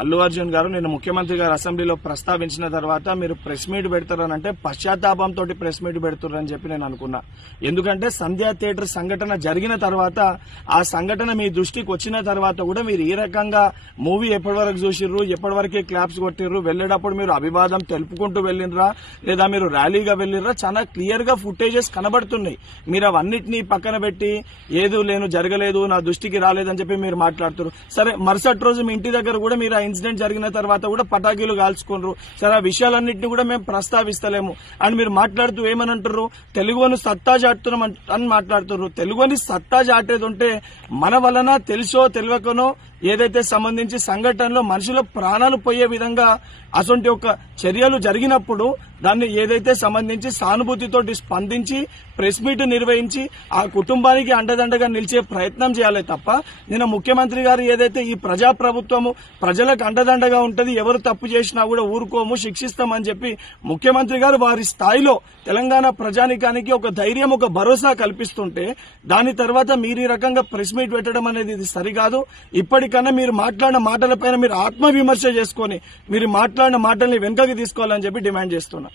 అల్లు అర్జున్ గారు నిన్న ముఖ్యమంత్రి గారు అసెంబ్లీలో ప్రస్తావించిన తర్వాత మీరు ప్రెస్ మీట్ పెడతారనంటే పశ్చాత్తాపంతో ప్రెస్ మీట్ పెడుతున్నారని చెప్పి నేను అనుకున్నా. ఎందుకంటే సంధ్యా థియేటర్ సంఘటన జరిగిన తర్వాత ఆ సంఘటన మీ దృష్టికి వచ్చిన తర్వాత కూడా మీరు ఈ రకంగా మూవీ ఎప్పటి వరకు చూసిర్రు, ఎప్పటి వరకే క్లాప్స్ కొట్టిర్రు, వెళ్లేటప్పుడు మీరు అభివాదం తెలుపుకుంటూ వెళ్లినరా లేదా మీరు ర్యాలీగా వెళ్లినరా, చాలా క్లియర్ గా ఫుటేజెస్ కనబడుతున్నాయి. మీరు అవన్నిటినీ పక్కన పెట్టి ఏదో లేను జరగలేదు నా దృష్టికి రాలేదని చెప్పి మీరు మాట్లాడుతున్నారు. సరే, మరుసటి రోజు మీ ఇంటి దగ్గర కూడా మీరు ఆ ఇన్సిడెంట్ జరిగిన తర్వాత కూడా పటాకీలు కాల్చుకున్నారు. సరే, ఆ విషయాలన్నింటినీ కూడా మేము ప్రస్తావిస్తలేము అని మీరు మాట్లాడుతూ ఏమని అంటారు, తెలుగుని సత్తా చాటుతున్నాం అని మాట్లాడుతున్నారు. తెలుగుని సత్తా చాటేది ఉంటే మన వలన తెలుసో తెలియకనో ఏదైతే సంబంధించి సంఘటనలో మనుషుల ప్రాణాలు పోయే విధంగా అసొంటి ఒక చర్యలు జరిగినప్పుడు దాన్ని ఏదైతే సంబంధించి సానుభూతితోటి స్పందించి ప్రెస్ మీట్ నిర్వహించి ఆ కుటుంబానికి అండదండగా నిలిచే ప్రయత్నం చేయాలి తప్ప నిన్న ముఖ్యమంత్రి గారు ఏదైతే ఈ ప్రజాప్రభుత్వము ప్రజలకు అండదండగా ఉంటది, ఎవరు తప్పు చేసినా కూడా ఊరుకోము శిక్షిస్తామని చెప్పి ముఖ్యమంత్రి గారు వారి స్థాయిలో తెలంగాణ ప్రజానికానికి ఒక ధైర్యం ఒక భరోసా కల్పిస్తుంటే దాని తర్వాత మీరు ఈ రకంగా ప్రెస్ మీట్ పెట్టడం అనేది ఇది సరికాదు. ఇప్పటికన్నా మీరు మాట్లాడిన మాటలపైన మీరు ఆత్మవిమర్శ చేసుకుని మీరు మాట్లాడిన మాటల్ని వెనుకకి తీసుకోవాలని చెప్పి డిమాండ్ చేస్తున్నా.